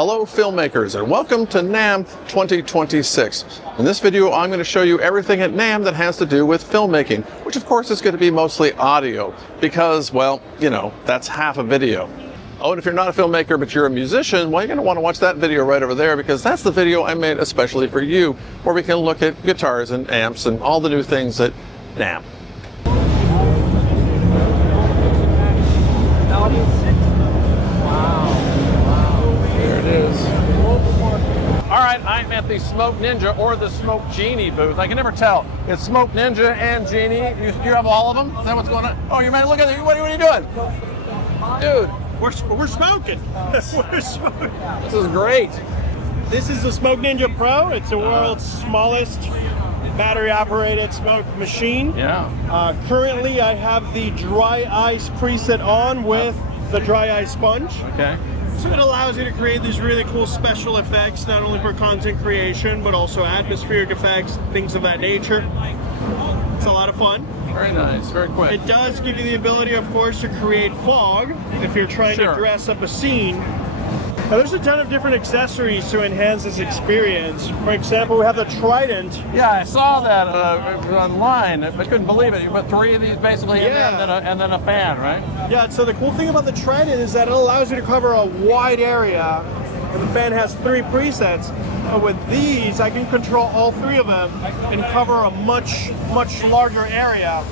Hello filmmakers, and welcome to NAMM 2026. In this video I'm going to show you everything at NAMM that has to do with filmmaking, which of course is going to be mostly audio because, well, you know, that's half a video. Oh, and if you're not a filmmaker but you're a musician, well, you're going to want to watch that video right over there because that's the video I made especially for you, where we can look at guitars and amps and all the new things at NAMM. All right, I'm at the SmokeNINJA or the Smoke Genie booth. I can never tell. It's SmokeNINJA and Genie. You have all of them? Is that what's going on? Oh, you man, look at it. What are you doing? Dude. We're smoking. We're smoking. This is great. This is the SmokeNINJA Pro. It's the world's smallest battery-operated smoke machine. Yeah. Currently, I have the dry ice preset on with the dry ice sponge. Okay. So it allows you to create these really cool special effects, not only for content creation, but also atmospheric effects, things of that nature. It's a lot of fun. Very nice, very quick. It does give you the ability, of course, to create fog if you're trying to dress up a scene. Now, there's a ton of different accessories to enhance this experience. For example, we have the Trident. Yeah, I saw that online. I couldn't believe it. You put 3 of these basically in there and then a fan, right? Yeah, so the cool thing about the Trident is that it allows you to cover a wide area, and the fan has 3 presets. But with these, I can control all 3 of them and cover a much larger area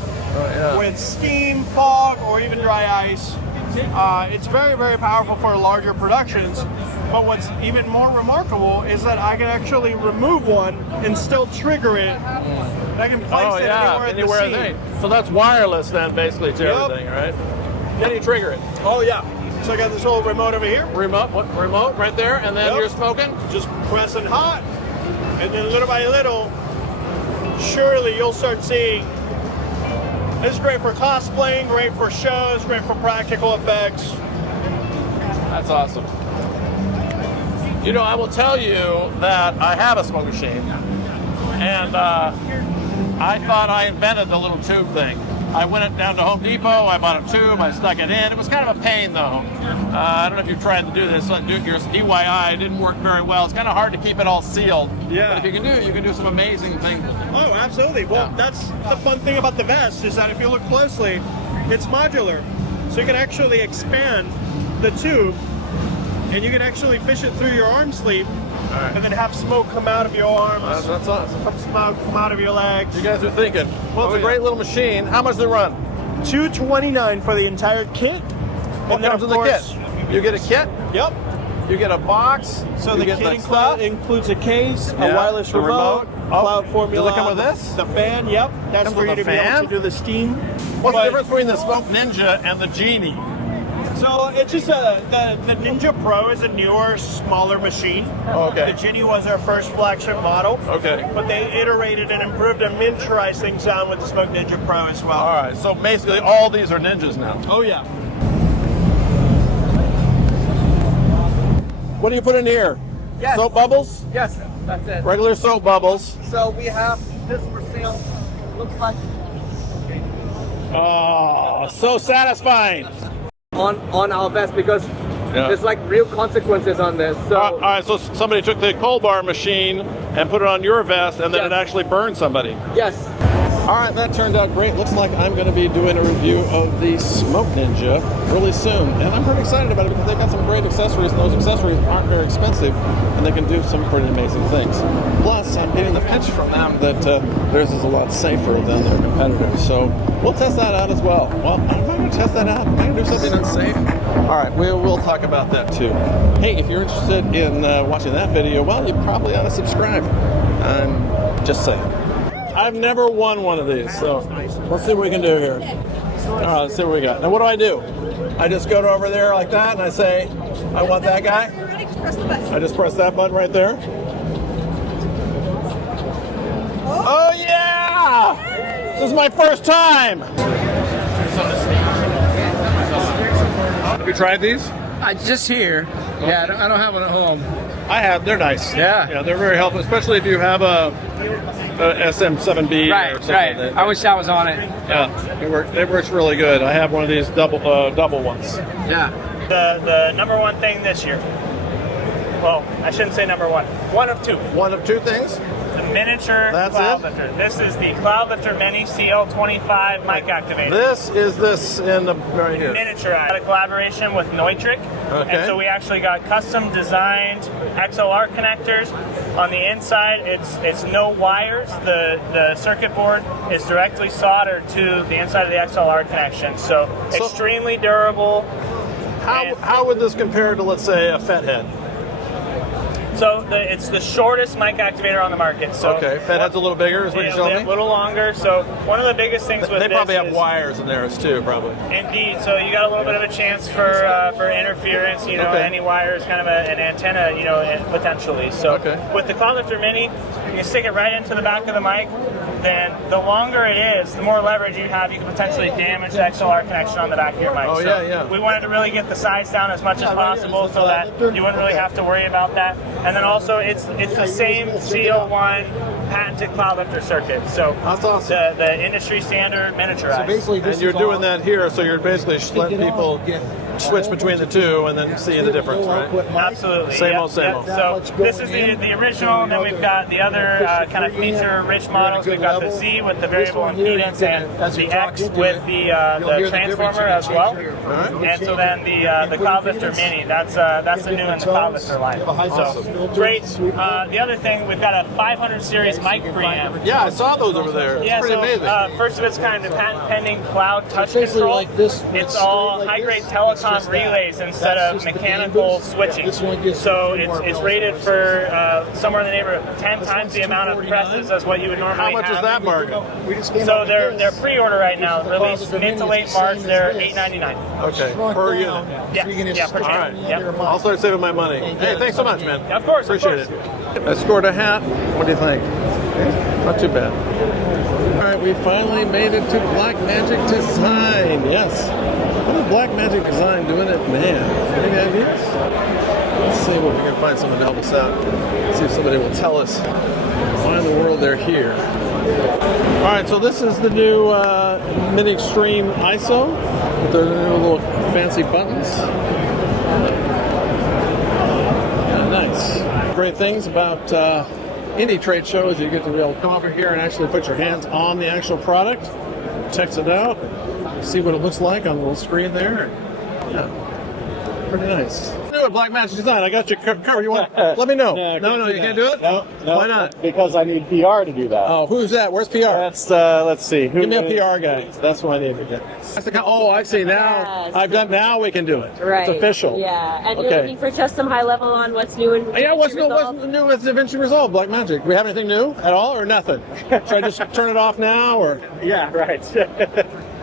with steam, fog, or even dry ice. It's very, very powerful for larger productions, but what's even more remarkable is that I can actually remove one and still trigger it. And I can place it anywhere in the scene. So that's wireless then, basically, to everything, right? Then you trigger it. Oh yeah. So I got this little remote over here. Remote right there, and then you're smoking? Just pressing hot, and then little by little, surely you'll start seeing. It's great for cosplaying, great for shows, great for practical effects. That's awesome. You know, I will tell you that I have a smoke machine, and I thought I invented the little tube thing. I went down to Home Depot, I bought a tube, I stuck it in. It was kind of a pain though. I don't know if you've tried to do this, do your DIY, it didn't work very well. It's kind of hard to keep it all sealed. Yeah. But if you can do some amazing things with it. Oh, absolutely. Well, that's the fun thing about the vest is that if you look closely, it's modular. So you can actually expand the tube and you can actually fish it through your arm sleeve. Right. And then have smoke come out of your arms. That's awesome. Smoke come out of your legs. You guys are thinking, well, it's a great little machine. How much does it run? $229 for the entire kit. What comes in the kit? You get a kit? Yep. You get a box. So the kit includes a case, a wireless remote, cloud formula. Does it come with this? The fan, yep. That's for you to be able to do the steam. What's the difference between the SmokeNINJA and the Genie? So it's just the NINJA Pro is a newer, smaller machine. Oh, okay. The Genie was our first flagship model. Okay. But they iterated and improved and miniaturized things down with the SmokeNINJA Pro as well. All right. So basically, all these are Ninjas now. Oh yeah. What do you put in here? Yes. Soap bubbles? Yes, that's it. Regular soap bubbles. So we have this for sale. Looks like Oh, so satisfying. on our vest because there's like real consequences on this. So all right, so somebody took the cold bar machine and put it on your vest, and then it actually burned somebody. yes. All right, that turned out great. Looks like I'm going to be doing a review of the SmokeNINJA really soon. And I'm pretty excited about it because they've got some great accessories, and those accessories aren't very expensive, and they can do some pretty amazing things. Plus, I'm getting the pitch from them that theirs is a lot safer than their competitors. So we'll test that out as well. Well, I'm going to test that out. Am I going to do something unsafe? All right, we'll talk about that too. Hey, if you're interested in watching that video, well, you probably ought to subscribe. I'm just saying. I've never won one of these, so let's see what we can do here. All right, let's see what we got. Now, what do? I just go over there like that, and I say, I want that guy. I just press that button right there. Oh, yeah! This is my first time. Have you tried these? Just here. Yeah, I don't have one at home. I have. They're nice. Yeah, they're very helpful, especially if you have a SM7B. Right, or something right. like that. I wish I was on it. Yeah, it works really good. I have one of these double ones. Yeah. The number one thing this year. well, I shouldn't say number one. One of two. One of two things? The miniature That's cloud it? lifter. This is the Cloud Lifter Mini CL25 mic activator. This is this in the right here. Miniaturized. A collaboration with Neutrik. Okay. And so we actually got custom designed XLR connectors. On the inside, it's no wires. The circuit board is directly soldered to the inside of the XLR connection. So extremely durable. How would this compare to, let's say, a Fethead? So it's the shortest mic activator on the market. So okay, Fethead's a little bigger, is what you're showing me? A little longer. So one of the biggest things with they this probably have is, wires in theirs too, probably. Indeed. So you got a little bit of a chance for interference. You know, any wires, kind of an antenna. You know, potentially. So with the Cloud Lifter Mini, you stick it right into the back of the mic. Then the longer it is, the more leverage you have. You can potentially damage the XLR connection on the back of your mic. Oh, so yeah. we wanted to really get the size down as much as possible so that you wouldn't really have to worry about that. And then also, it's the same CO1 patented cloud lifter circuit. So that's awesome. The industry standard miniaturized. So basically, and you're doing that here, so you're basically letting people switch between the two and then see the difference, right? Absolutely. Same old. So this is the original, and then we've got the other kind of feature-rich models. We've got the Z with the variable impedance and the X with the transformer as well. And so then the Cloud Lifter Mini, that's the new in the Cloud Lifter line. So great. The other thing, we've got a 500 series mic preamp. Yeah, I saw those over there. It's pretty amazing. First of its kind, the patent-pending cloud touch control. It's all high-grade telecom relays instead of mechanical switching. So it's rated for somewhere in the neighborhood of 10 times the amount of presses as what you would normally have. How much is that market? So they're pre-order right now. Released mid to late March. They're $8.99. Okay, per unit. Yeah, per channel. Yep. I'll start saving my money. Hey, thanks so much, man. Of course. Appreciate it. I scored a hat. What do you think? Not too bad. All right, we finally made it to Blackmagic Design. Yes. What is Blackmagic Design doing it? Man, any ideas? Let's see if we can find someone to help us out. See if somebody will tell us why in the world they're here. All right, so this is the new Mini Extreme ISO with their new little fancy buttons. Nice. Great things about indie trade shows, you get to be able to come over here and actually put your hands on the actual product, text it out, see what it looks like on the little screen there. Yeah, pretty nice. Do it, Blackmagic Design. I got you covered. You want? Let me know. No, you can't do it. No. Why not? Because I need PR to do that. Oh, who's that? Where's PR? That's let's see. Give me a PR guy. That's what I need to get. Oh, I see. Now Yes. I've done. Now we can do it. Right. It's official. Yeah, and you're looking for just some high level on what's new and Yeah, what's new with DaVinci Resolve, Blackmagic? Do we have anything new at all, or nothing? Should I just turn it off now, or? Yeah, right.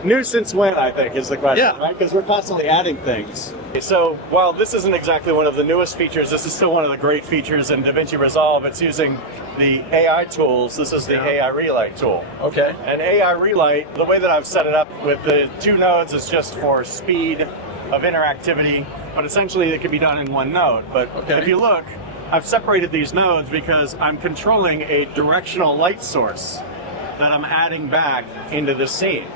New since when, I think, is the question, Yeah. right? Because we're constantly adding things. So while this isn't exactly one of the newest features, this is still one of the great features in DaVinci Resolve. It's using the AI tools. This is the AI Relight tool. Okay. And AI Relight, the way that I've set it up with the 2 nodes is just for speed of interactivity, but essentially it can be done in 1 node. But if you look, I've separated these nodes because I'm controlling a directional light source that I'm adding back into the scene.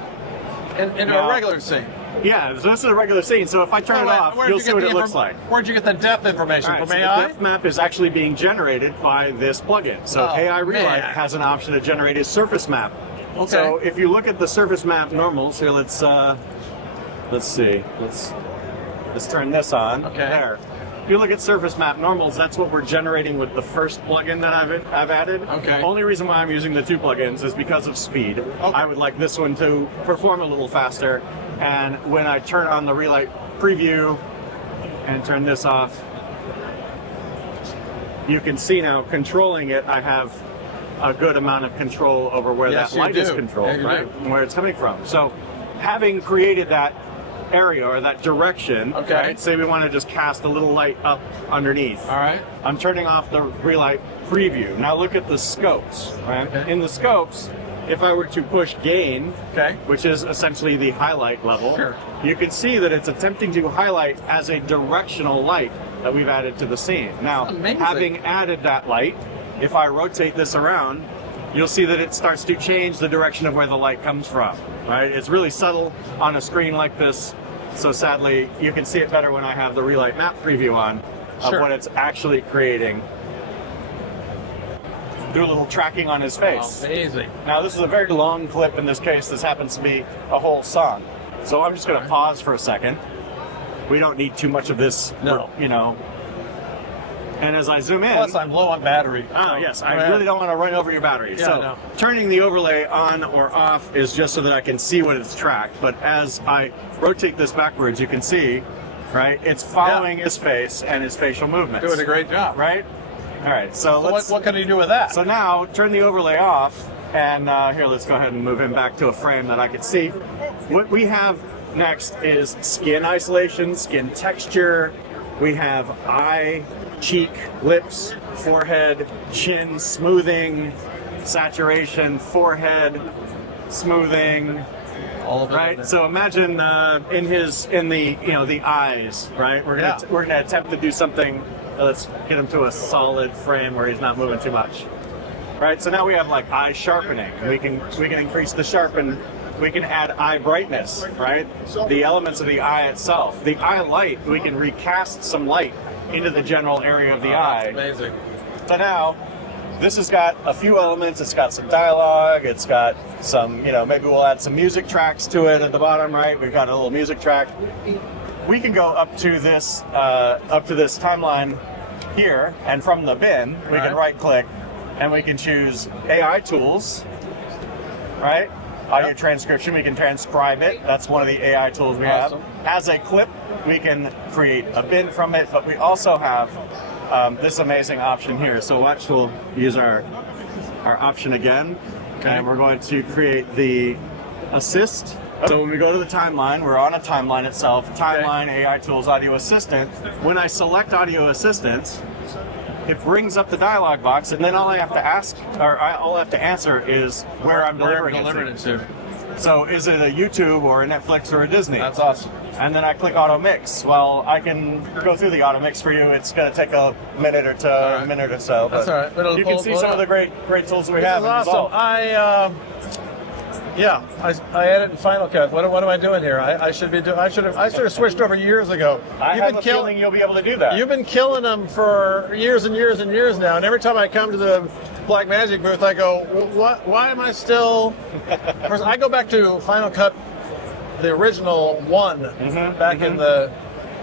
Into a regular scene. Yeah, so this is a regular scene. So if I turn it off, you'll see what it looks like. Where'd you get the depth information? From So AI? the depth map is actually being generated by this plugin. So AI Relight has an option to generate a surface map. Okay. So if you look at the surface map normals, here let's see. Let's turn this on. Okay. There. If you look at surface map normals, that's what we're generating with the first plugin that I've added. Okay. Only reason why I'm using the 2 plugins is because of speed. Okay. I would like this one to perform a little faster. And when I turn on the Relight preview and turn this off, you can see now controlling it, I have a good amount of control over where that light is controlled, right? And where it's coming from. So having created that area or that direction, right? Say we want to just cast a little light up underneath. All right. I'm turning off the Relight preview. Now look at the scopes, right? In the scopes, if I were to push gain, which is essentially the highlight level, you can see that it's attempting to highlight as a directional light that we've added to the scene. Now, having added that light, if I rotate this around, you'll see that it starts to change the direction of where the light comes from, right? It's really subtle on a screen like this, so sadly, you can see it better when I have the Relight map preview on. of what it's actually creating. Do a little tracking on his face. Amazing. Now this is a very long clip in this case. This happens to be a whole song. So I'm just going to pause for a second. We don't need too much of this, you know. And as I zoom in... Plus, I'm low on battery. Oh, yes. I really don't want to run over your battery. Yeah, so turning the overlay on or off is just so that I can see what it's tracked. But as I rotate this backwards, you can see, right, it's following his face and his facial movements. Doing a great job. Right? All right. So what can you do with that? So now, turn the overlay off. And here, let's go ahead and move him back to a frame that I can see. What we have next is skin isolation, skin texture. We have eye, cheek, lips, forehead, chin, smoothing, saturation, forehead, smoothing. All of it. Right. So imagine in the eyes. Right. We're gonna attempt to do something. Let's get him to a solid frame where he's not moving too much. Right. So now we have like eye sharpening. We can increase the sharpen. We can add eye brightness, right? The elements of the eye itself. The eye light, we can recast some light into the general area of the eye. Amazing. So now, this has got a few elements. It's got some dialogue. It's got some, maybe we'll add some music tracks to it at the bottom, right? We've got a little music track. We can go up to this timeline here, and from the bin, we can right-click, and we can choose AI tools, right? Audio transcription, we can transcribe it. That's one of the AI tools we have. As a clip, we can create a bin from it, but we also have this amazing option here. So watch, we'll use our option again, and we're going to create the assist. So when we go to the timeline, we're on a timeline itself, timeline, AI tools, audio assistant. When I select audio assistant, it brings up the dialog box, and then all I have to answer is where I'm delivering it to. So is it a YouTube or a Netflix or a Disney? That's awesome. And then I click auto mix. Well, I can go through the auto mix for you. It's going to take a minute or so. That's all right. But you can see some of the great tools that we have. This is awesome. I edit in Final Cut. What am I doing here? I should have switched over years ago. I have a feeling you'll be able to do that. You've been killing them for years and years and years now, and every time I come to the Blackmagic booth, I go, why am I still... First, I go back to Final Cut, the original one, back in the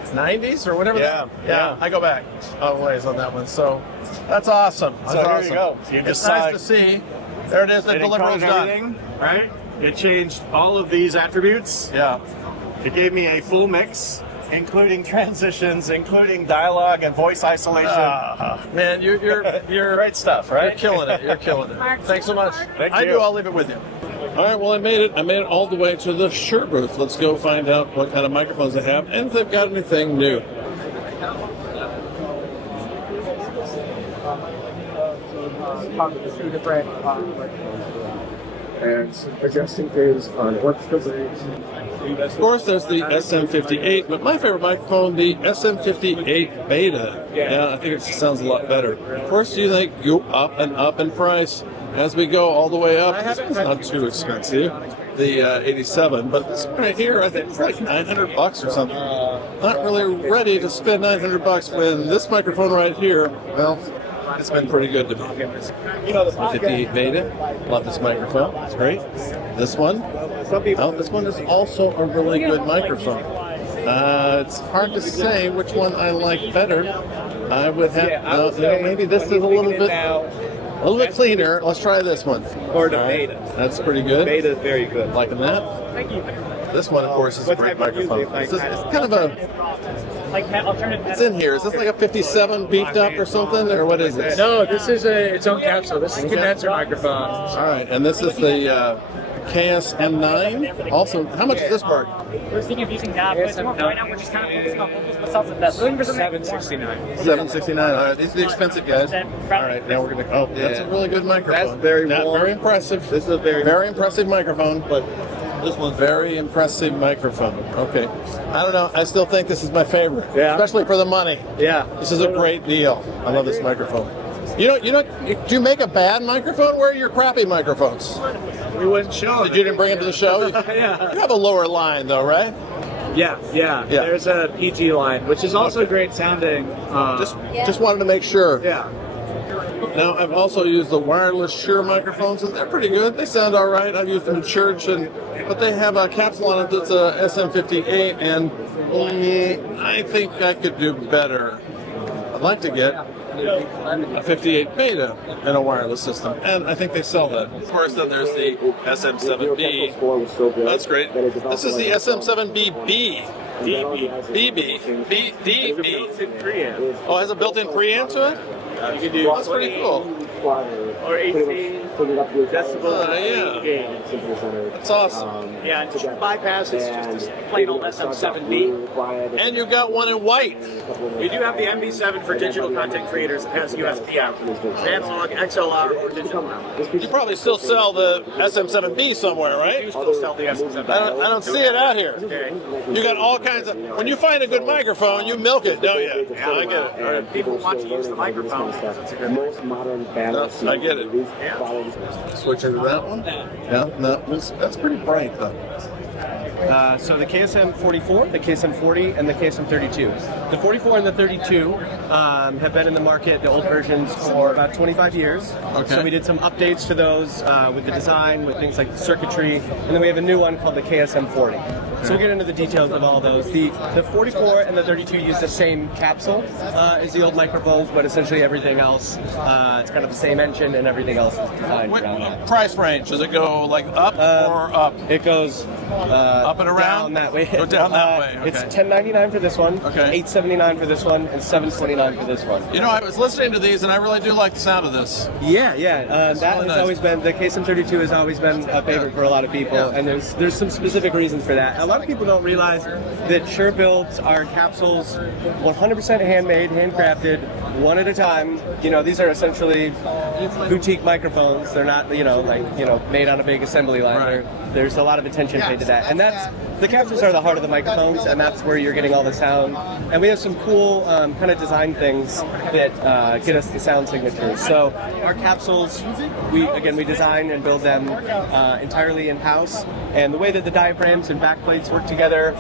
90s or whatever. Yeah, I go back always on that one. So that's awesome. So here you go. It's nice to see. There it is, the deliverables done. Right? It changed all of these attributes. Yeah. It gave me a full mix, including transitions, including dialogue and voice isolation. Man, you're great stuff, right? You're killing it. You're killing it. Thanks so much. Thank you. I'll leave it with you. All right, well, I made it. I made it all the way to the Shure booth. Let's go find out what kind of microphones they have and if they've got anything new. And suggesting things on what's the way. Of course, there's the SM58, but my favorite microphone, the SM58 Beta. Yeah, I think it sounds a lot better. Of course, you think go up and up in price as we go all the way up. This one's not too expensive, the 87, but this one right here, I think it's like $900 or something. Not really ready to spend $900 when this microphone right here, well, it's been pretty good to me. The 58 Beta, love this microphone, it's great. This one, this one is also a really good microphone. It's hard to say which one I like better. I would have, maybe this is a little bit cleaner. Let's try this one. Or the Beta. That's pretty good. Beta is very good. Liking that. Thank you. This one, of course, is a great microphone. It's kind of a... It's in here. Is this like a 57 beefed up or something, or what is this? No, this is its own capsule. This is a condenser microphone. All right, and this is the KS-M9. Also, how much is this part? We're thinking of using that, but right now we're just kind of focusing on vocals, but something that's looking for something $769. $769. All right, these are the expensive guys. All right, now we're gonna. Oh, that's a really good microphone. That's very very impressive. This is a very impressive microphone, but. This one's very impressive microphone. Okay. I don't know. I still think this is my favorite. Yeah. Especially for the money. Yeah. This is a great deal. I love this microphone. Do you make a bad microphone? Where are your crappy miphones? We wouldn't show. You didn't bring them to the show? Yeah. You have a lower line though, right? Yeah. There's a PG line, which is also great sounding. Just wanted to make sure. Yeah. Now, I've also used the wireless Shure microphones, and they're pretty good. They sound all right. I've used them in church, but they have a capsule on it that's a SM58, and I think I could do better. I'd like to get a 58 beta in a wireless system, and I think they sell that. Of course, then there's the SM7B. That's great. This is the SM7BB. DB. Oh, it has a built-in preamp to it? You can do That's pretty cool. or 18 decibel gain. That's awesome. Yeah, and to bypass it's just a plain old SM7B. And you got one in white. We do have the MB7 for digital content creators that has USB out. Analog, XLR, or digital out. You probably still sell the SM7B somewhere, right? You still sell the SM7B. I don't see it out here. You got all kinds of... When you find a good microphone, you milk it, don't you? Yeah, I get it. All right. People want to use the microphone because it's a good microphone. I get it. Switch into that one? Yeah, no, that's pretty bright, though. So the KSM44, the KSM40, and the KSM32. The 44 and the 32 have been in the market, the old versions, for about 25 years. Okay. So we did some updates to those with the design, with things like the circuitry, and then we have a new one called the KSM40. So we'll get into the details of all those. The 44 and the 32 use the same capsule as the old microphones, but essentially everything else, it's kind of the same engine and everything else is designed around that. Price range, does it go like up or up? It goes up and around? down that way. Go down that way, okay. It's $10.99 for this one, Okay. $8.79 for this one, and $7.29 for this one. You know, I was listening to these, and I really do like the sound of this. Yeah. That really has nice. always been, the KSM32 has always been a favorite for a lot of people, and there's some specific reasons for that. A lot of people don't realize that Shure builds our capsules 100% handmade, handcrafted, one at a time. You know, these are essentially boutique microphones. They're not, made on a big assembly line. Right. There's a lot of attention paid to that, and the capsules are the heart of the microphones, and that's where you're getting all the sound. And we have some cool kind of design things that get us the sound signatures. So our capsules, we design and build them entirely in-house, and the way that the diaphragms and backplates work together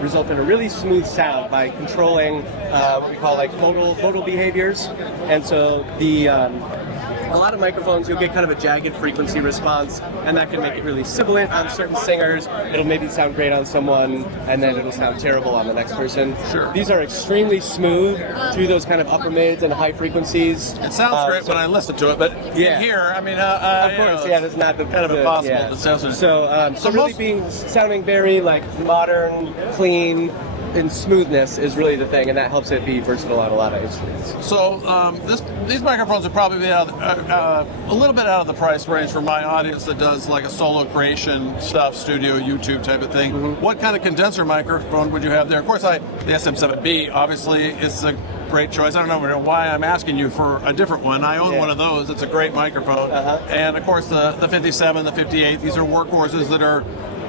result in a really smooth sound by controlling what we call like modal behaviors. And so a lot of microphones, you'll get kind of a jagged frequency response, and that can make it really sibilant on certain singers. It'll maybe sound great on someone, and then it'll sound terrible on the next person. Sure. These are extremely smooth through those kind of upper mids and high frequencies. It sounds great when I listen to it, but here, I mean, of course, that's not the kind of impossible. Yeah. It sounds So really sounding very like modern, clean, and smoothness is really the thing, and that helps it be versatile on a lot of instruments. So these microphones would probably be a little bit out of the price range for my audience that does like a solo creation stuff, studio, YouTube type of thing. Mm-hmm. What kind of condenser microphone would you have there? Of course, the SM7B obviously is a great choice. I don't know why I'm asking you for a different one. I own one of those. It's a great microphone. And of course, the 57, the 58. These are workhorses that are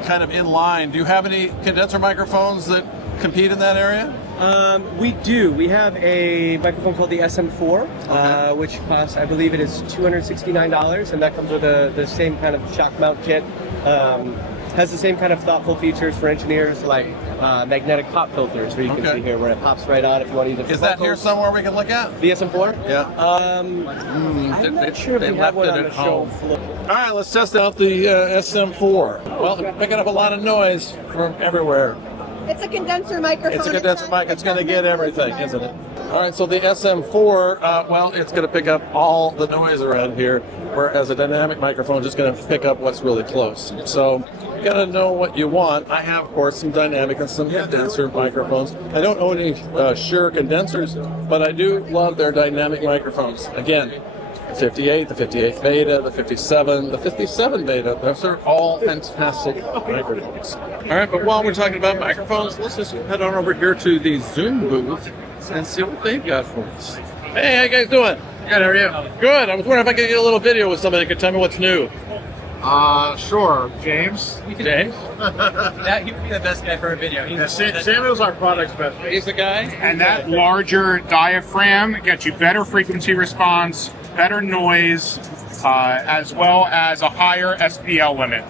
kind of in line. Do you have any condenser microphones that compete in that area? We do. We have a microphone called the SM4, which costs, I believe it is $269, and that comes with the same kind of shock mount kit. Has the same kind of thoughtful features for engineers, like magnetic pop filters, where you can see here where it pops right on if you want to use it. Is that here somewhere we can look at? The SM4? Yeah. I'm not sure if we have one on the show floor. All right, let's test out the SM4. Well, they're picking up a lot of noise from everywhere. It's a condenser microphone. It's a condenser mic. It's going to get everything, isn't it? All right, so the SM4, it's going to pick up all the noise around here, whereas a dynamic microphone is just going to pick up what's really close. So you got to know what you want. I have, of course, some dynamic and some condenser microphones. I don't own any Shure condensers, but I do love their dynamic microphones. Again, the 58, the 58 beta, the 57, the 57 beta. Those are all fantastic microphones. All right, but while we're talking about microphones, let's just head on over here to the Zoom booth and see what they've got for us. Hey, how you guys doing? Good, how are you? Good. I was wondering if I could get a little video with somebody that could tell me what's new. Sure. James? James? He would be the best guy for a video. Samuel's our product specialist. He's the guy? And that larger diaphragm gets you better frequency response, better noise, as well as a higher SPL limit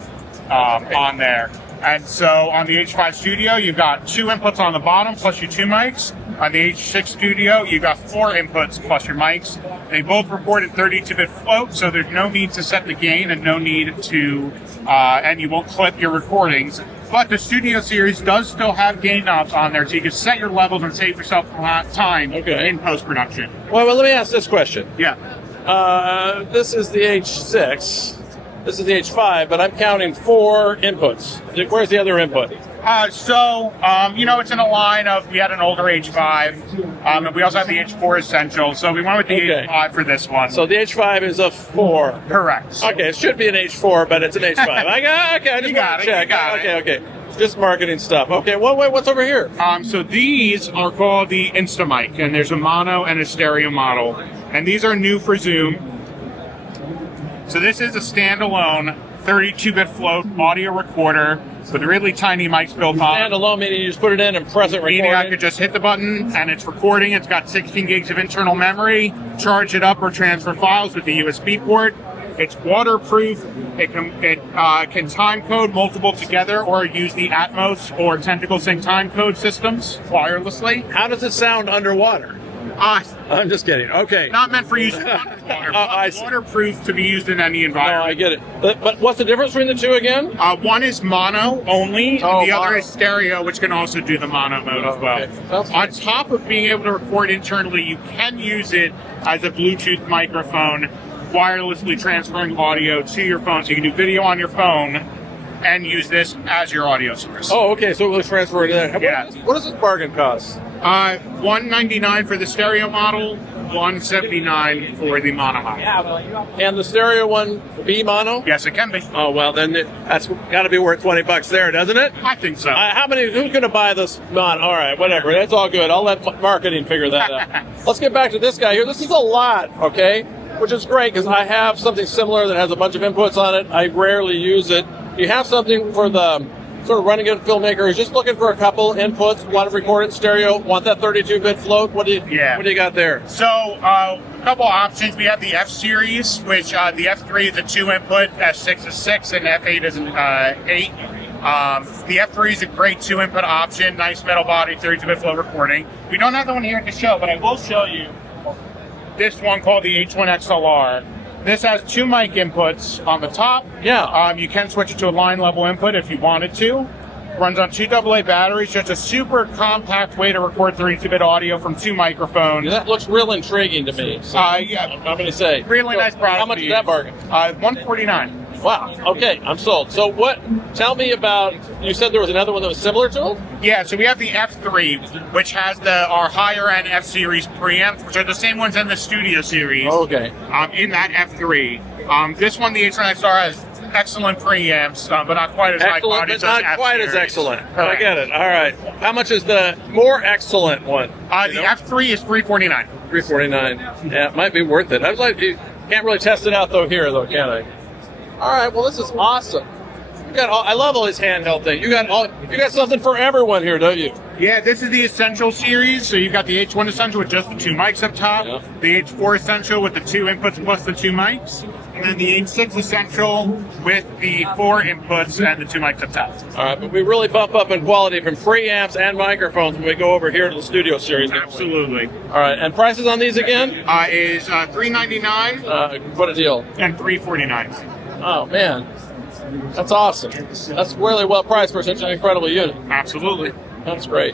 on there. And so on the H5 Studio, you've got 2 inputs on the bottom plus your 2 mics. On the H6 Studio, you've got 4 inputs plus your mics. They both record at 32-bit float, so there's no need to set the gain and no need to, and you won't clip your recordings. But the Studio Series does still have gain knobs on there, so you can set your levels and save yourself time in post-production. Well, let me ask this question. Yeah. This is the H6. This is the H5, but I'm counting 4 inputs. Where's the other input? It's in a line of, we had an older H5, and we also have the H4 Essential, so we went with the H5 for this one. So the H5 is a 4. Correct. Okay, it should be an H4, but it's an H5. I just got it. check. Okay. Just marketing stuff. Okay, what's over here? So these are called the Instamic, and there's a mono and a stereo model, and these are new for Zoom. So this is a standalone 32-bit float audio recorder with really tiny mics built on. Standalone meaning you just put it in and press it recording? Meaning I could just hit the button and it's recording. It's got 16 gigs of internal memory, charge it up or transfer files with the USB port. It's waterproof. It can time code multiple together or use the Atmos or Tentacle Sync time code systems wirelessly. How does it sound underwater? I'm just kidding. Okay. Not meant for use in underwater. Waterproof to be used in any environment. No, I get it. But what's the difference between the two again? One is mono only, and the other is stereo, which can also do the mono mode as well. Okay. On top of being able to record internally, you can use it as a Bluetooth microphone, wirelessly transferring audio to your phone. So you can do video on your phone and use this as your audio source. Oh, okay. So it will transfer to that. Yeah. What does this bargain cost? $199 for the stereo model, $179 for the mono model. And the stereo one be mono? Yes, it can be. Oh, well, then that's got to be worth $20 there, doesn't it? I think so. Who's going to buy this mono? All right, whatever. That's all good. I'll let marketing figure that out. Let's get back to this guy here. This is a lot, okay? Which is great because I have something similar that has a bunch of inputs on it. I rarely use it. You have something for the sort of running a filmmaker who's just looking for a couple inputs, want to record it in stereo, want that 32-bit float. What do you got there? So a couple options. We have the F series, which the F3 is a 2-input, F6 is 6, and F8 is an 8. The F3 is a great 2-input option, nice metal body, 32-bit float recording. We don't have the one here at the show, but I will show you this one called the H1 XLR. This has 2 mic inputs on the top. Yeah. You can switch it to a line level input if you wanted to. Runs on 2 AA batteries. Just a super compact way to record 32-bit audio from 2 microphones. That looks real intriguing to me. So yeah. I'm going to say. Really nice product. How much is that bargain? $149. Wow. Okay, I'm sold. So tell me about, you said there was another one that was similar to it? Yeah, so we have the F3, which has our higher end F series preamps, which are the same ones in the Studio Series. Okay. In that F3. This one, the H1 XR, has excellent preamps, but not quite as high quality. But not quite as excellent. I get it. All right. How much is the more excellent one? The F3 is $349. $349. Yeah, it might be worth it. I was like, you can't really test it out can I? All right. Well, this is awesome. I love all these handheld things. You got something for everyone here, don't you? Yeah, this is the Essential series. So you've got the H1 Essential with just the 2 mics up top, the H4 Essential with the 2 inputs plus the 2 mics, and then the H6 Essential with the 4 inputs and the 2 mics up top. All right, but we really bump up in quality from preamps and microphones when we go over here to the Studio Series. Absolutely. All right, and prices on these again? Is $399. What a deal. And $349. Oh, man. That's awesome. That's really well priced for such an incredible unit. Absolutely. That's great.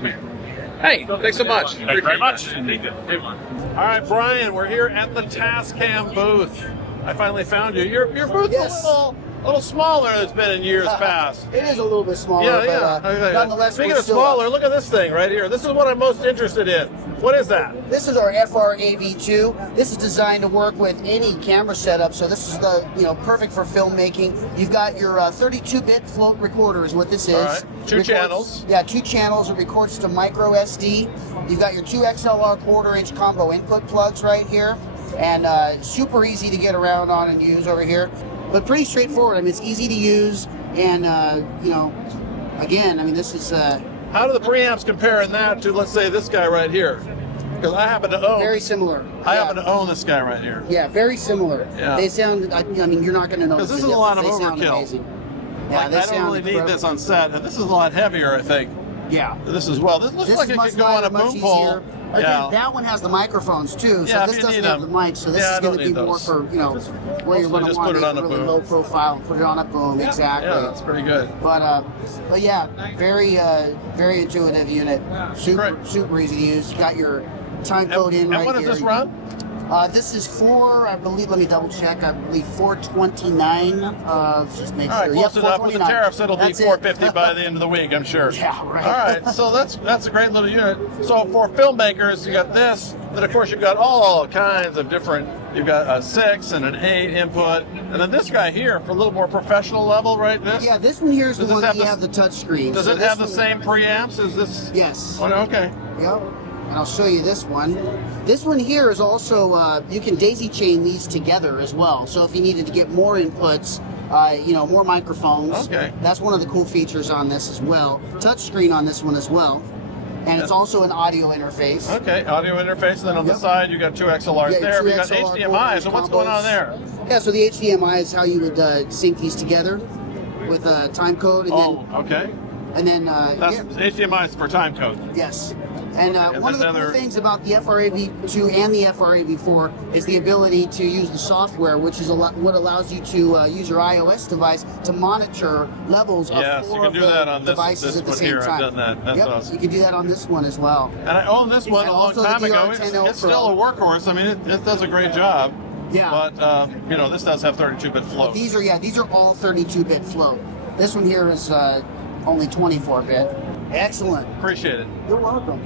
Hey, thanks so much. Thank you very much. All right, Brian, we're here at the Tascam booth. I finally found you. Your booth's a little smaller than it's been in years past. It is a little bit smaller, but nonetheless, speaking of smaller, look at this thing right here. This is what I'm most interested in. What is that? This is our FR AV2. This is designed to work with any camera setup, so this is the perfect for filmmaking. You've got your 32-bit float recorder is what this is. All right. Two channels. Yeah, 2 channels. It records to micro SD. You've got your 2 XLR 1/4-inch combo input plugs right here, and super easy to get around on and use over here. But pretty straightforward. I mean, it's easy to use, and again, I mean, this is. How do the preamps compare in that to, let's say, this guy right here? Because I happen to own. Very similar. I happen to own this guy right here. Yeah, very similar. Yeah. They sound. I mean, you're not going to know. Because this is a lot of They overkill. sound amazing. Yeah, I don't really need this on set, and this is a lot heavier, I think. Yeah. This as well. This looks like it much could go on a lighter, boom much pole. easier. Again, that one has the microphones too, so Yeah, this if you doesn't need have the them. mic, so this Yeah, I is going don't to be need more those. for, where you're going to just want put it on it a really boom. low profile and put it on a boom, exactly. Yeah, that's pretty good. But yeah, very intuitive unit. Super easy to use. You got your time code in right here. And what does this run? This is for, I believe, let me double check, I believe 429. Just make All right, sure. close enough. With the tariffs, it'll be That's it. 450 by the end of the week, I'm sure. Yeah, right. All right, so that's a great little unit. So for filmmakers, you got this. Then of course you've got all kinds of different. You've got a 6 and an 8 input, and then this guy here for a little more professional level, right? Yeah, this one here is the one that you have the touch screen. Does it have the same preamps as this? Yes. Oh, okay. Yep. And I'll show you this one. This one here is also, you can daisy chain these together as well. So if you needed to get more inputs, more microphones. Okay. That's one of the cool features on this as well. Touch screen on this one as well. And it's also an audio interface. Okay, audio interface. And then on the side, you got 2 XLRs there. We got HDMI. So what's going on there? Yeah, so the HDMI is how you would sync these together with a time code. And okay. And then HDMI is for time code. Yes. And one of the cool things about the FRAV2 and the FRAV4 is the ability to use the software, which is what allows you to use your iOS device to monitor levels of 4 of the devices at the same time. I've done that. That's awesome. You can do that on this one as well. And I owned this one a long time ago. It's still a workhorse. I mean, it does a great job. Yeah. But this does have 32-bit float. These are all 32-bit float. This one here is only 24-bit. Excellent. Appreciate it. You're welcome.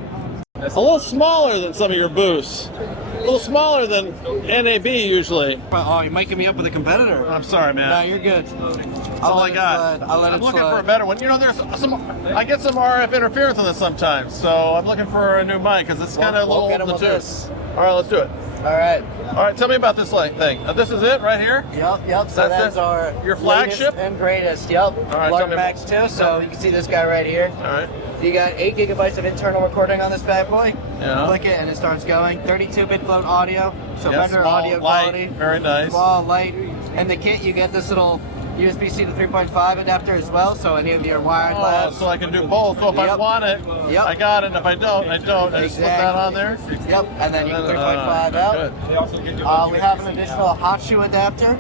A little smaller than some of your booths. A little smaller than NAB usually. Oh, you're making me up with a competitor. I'm sorry, man. No, you're good. That's all I got. I'm looking for a better one. There's I get some RF interference on this sometimes, so I'm looking for a new mic because it's kind of a little old in the tooth. All right, let's do it. All right. All right, tell me about this thing. This is it right here? Yep. So that's our your flagship and greatest. Yep. All right, Lark Max 2. So you can see this guy right here. All right. You got 8 gigabytes of internal recording on this bad boy. Yeah. Click it and it starts going. 32-bit float audio, so better small, audio light, quality. Very nice. Small, light. And the kit, you get this little USB-C to 3.5 adapter as well, so any of your wired labs. So I can do both. So if I want it, I got it. And if I don't, I don't. I just put that on there. Yep. And then you can 3.5 out. We have an additional hot shoe adapter.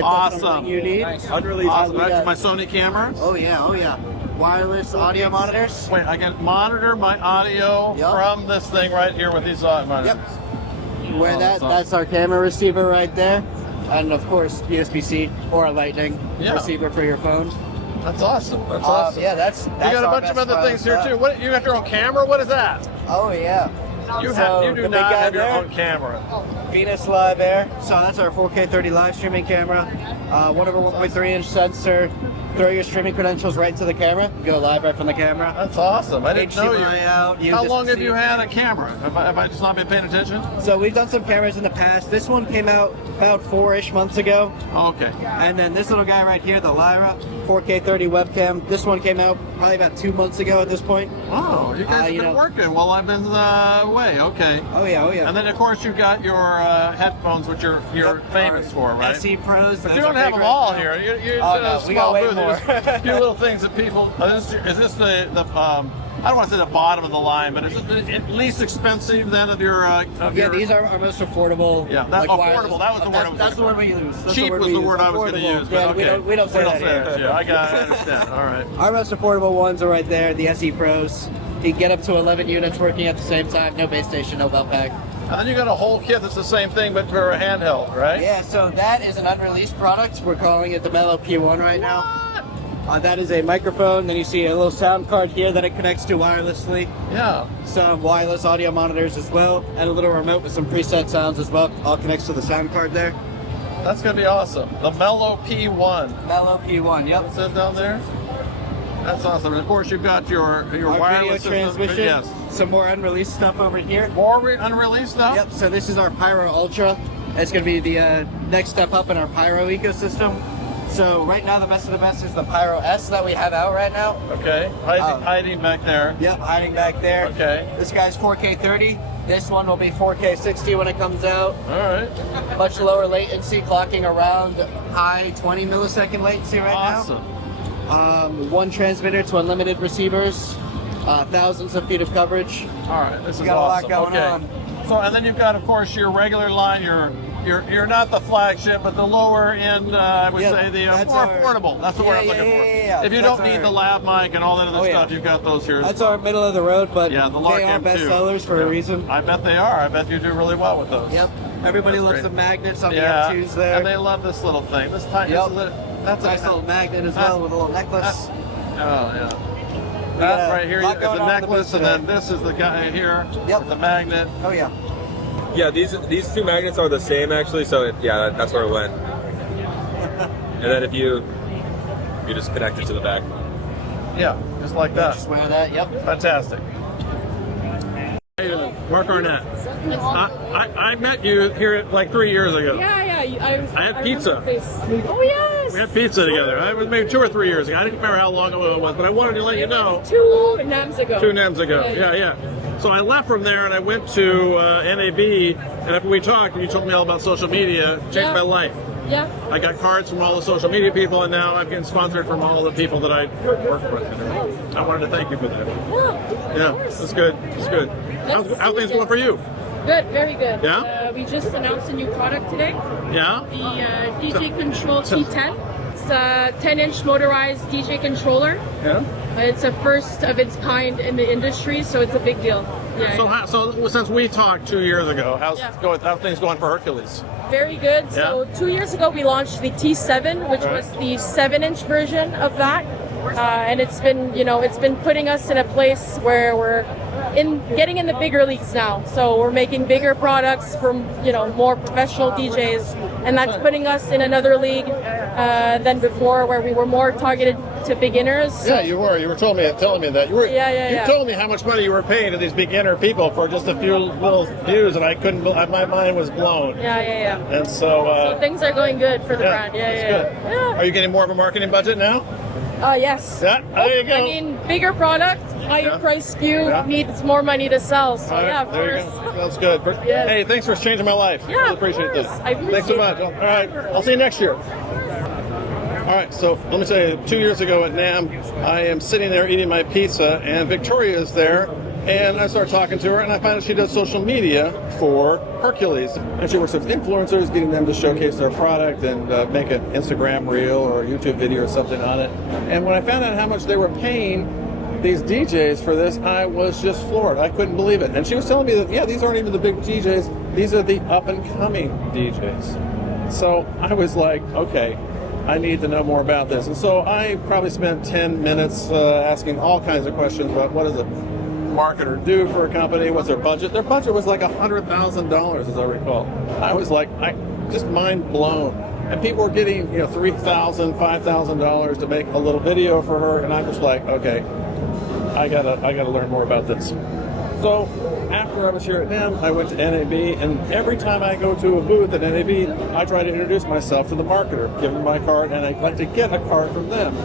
Awesome. You need. Unreleased. Awesome. My Sony camera. Oh yeah. Wireless audio monitors. Wait, I can monitor my audio from this thing right here with these monitors. Yep. That's our camera receiver right there. And of course, USB-C or a Lightning receiver for your phone. That's awesome. That's awesome. Yeah, that's you got a bunch of other things here too. What, you got your own camera? What is that? Oh yeah. You do not have your own camera. Venus Live Air. So that's our 4K 30 live streaming camera. One over 1.3-inch sensor. Throw your streaming credentials right to the camera. Go live right from the camera. That's awesome. I didn't know you. Out, How long have you had a camera? Have I just not been paying attention? So we've done some cameras in the past. This one came out about 4-ish months ago. Okay. And then this little guy right here, the Lyra 4K 30 webcam. This one came out probably about 2 months ago at this point. Oh, you guys have been working while I've been away. Okay. Oh yeah. And then of course you've got your headphones, which you're famous for, right? SE Pros. But you don't have them all here. You're a small booth. A few little things that people. Is this the I don't want to say the bottom of the line, but is it the least expensive then of your? These are our most affordable. Yeah, affordable. That was the word. That's the word we use. Cheap was the word I was going to use. Yeah, okay. we don't say that here. Yeah, I understand. All right. Our most affordable ones are right there. The SE Pros. You can get up to 11 units working at the same time. No base station, no belt pack. And then you got a whole kit that's the same thing, but for a handheld, right? Yeah. So that is an unreleased product. We're calling it the Mellow P1 right now. That is a microphone. Then you see a little sound card here that it connects to wirelessly. Yeah. Some wireless audio monitors as well, and a little remote with some preset sounds as well. All connects to the sound card there. That's gonna be awesome. The Mellow P1. Mellow P1. Yep. What's that down there? That's awesome. And of course, you've got your wireless video transmission. Yes. Some more unreleased stuff over here. More unreleased stuff. Yep. So this is our Pyro Ultra. It's gonna be the next step up in our Pyro ecosystem. So right now the best of the best is the Pyro S that we have out right now. Okay, hiding back there. Yep, hiding back there. Okay. This guy's 4K 30. This one will be 4K 60 when it comes out. All right. Much lower latency, clocking around high 20 millisecond latency right now. Awesome. One transmitter to unlimited receivers, thousands of feet of coverage. All right, this is got awesome. a lot going on. So, and then you've got, of course, your regular line. You're not the flagship, but the lower end. I would say the more affordable. That's the word I'm looking for. If you don't need the lav mic and all that other stuff, you've got those here. That's our middle of the road, but the Lark they are M2. bestsellers for a reason. I bet they are. I bet you do really well with those. Yep. Everybody loves the magnets on the M2s there. And they love this little thing. This tiny. That's a nice little magnet as well with a little necklace. That right here is the necklace, and then this is the guy here. Yep. The magnet. Oh yeah. Yeah, these two magnets are the same actually, so that's where it went. And then if you just connect it to the back. Yeah, just like that. Just wear that, yep. Fantastic. How you doing? Mark Arnett. I met you here like 3 years ago. Yeah. I had pizza. Oh, yes. We had pizza together. It was maybe 2 or 3 years ago. I didn't remember how long ago it was, but I wanted to let you know. 2 NAMMs ago. 2 NAMMs ago. Yeah. So I left from there and I went to NAB, and after we talked and you told me all about social media, changed my life. Yeah. I got cards from all the social media people, and now I'm getting sponsored from all the people that I work with. I wanted to thank you for that. Yeah, it's good. It's good. How things going for you? Good, very good. Yeah? We just announced a new product today. Yeah? The DJ Control T10. It's a 10-inch motorized DJ controller. Yeah? It's a first of its kind in the industry, so it's a big deal. Yeah. So since we talked 2 years ago, how's things going for Hercules? Very good. So 2 years ago we launched the T7, which was the 7-inch version of that, and it's been putting us in a place where we're getting in the bigger leagues now. So we're making bigger products from more professional DJs, and that's putting us in another league than before, where we were more targeted to beginners. Yeah, you were. You were telling me that. You told me how much money you were paying to these beginner people for just a few little views, and I couldn't. My mind was blown. Yeah. And so things are going good for the brand. Good. Are you getting more of a marketing budget now? Yes. Yeah, there you go. I mean, bigger product, higher price SKU needs more money to sell. So of there course. You go. That's good. Yes. Hey, thanks for changing my life. Yeah, really appreciate this. Thanks so much. All right, I'll see you next year. All right, so let me tell you, 2 years ago at NAMM, I am sitting there eating my pizza, and Victoria is there, and I start talking to her, and I find out she does social media for Hercules. And she works with influencers, getting them to showcase their product and make an Instagram reel or a YouTube video or something on it. And when I found out how much they were paying these DJs for this, I was just floored. I couldn't believe it. And she was telling me that, these aren't even the big DJs, these are the up-and-coming DJs. So I was like, okay, I need to know more about this. And so I probably spent 10 minutes asking all kinds of questions about what does a marketer do for a company, what's their budget. Their budget was like $100,000, as I recall. I was like, just mind blown. And people were getting, $3,000, $5,000 to make a little video for her, and I'm just like, okay, I gotta learn more about this. So after I was here at NAMM, I went to NAB, and every time I go to a booth at NAB, I try to introduce myself to the marketer, give them my card, and I'd like to get a card from them.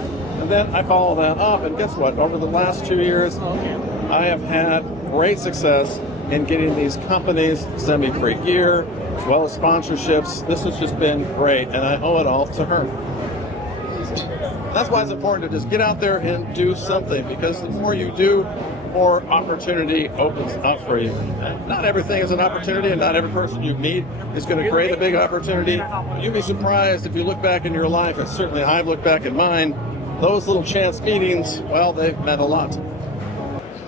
And then I follow that up, and guess what? Over the last 2 years, I have had great success in getting these companies to send me free gear, as well as sponsorships. This has just been great, and I owe it all to her. That's why it's important to just get out there and do something, because the more you do, more opportunity opens up for you. Not everything is an opportunity, and not every person you meet is going to create a big opportunity. You'd be surprised if you look back in your life, and certainly I've looked back in mine, those little chance meetings, well, they've meant a lot.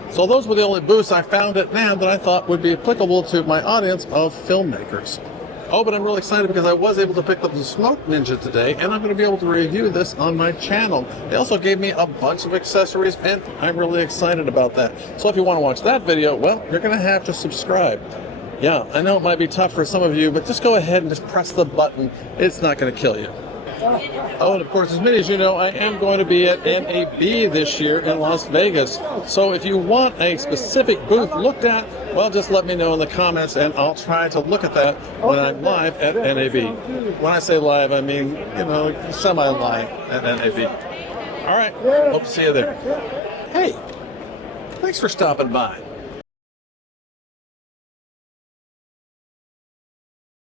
So those were the only booths I found at NAMM that I thought would be applicable to my audience of filmmakers. Oh, but I'm really excited because I was able to pick up the SmokeNINJA today, and I'm going to be able to review this on my channel. They also gave me a bunch of accessories, and I'm really excited about that. So if you want to watch that video, well, you're going to have to subscribe. Yeah, I know it might be tough for some of you, but just go ahead and just press the button. It's not going to kill you. Oh, and of course, as many as you know, I am going to be at NAB this year in Las Vegas. So if you want a specific booth looked at, well, just let me know in the comments, and I'll try to look at that when I'm live at NAB. When I say live, I mean, semi-live at NAB. All right, hope to see you there. Hey, thanks for stopping by.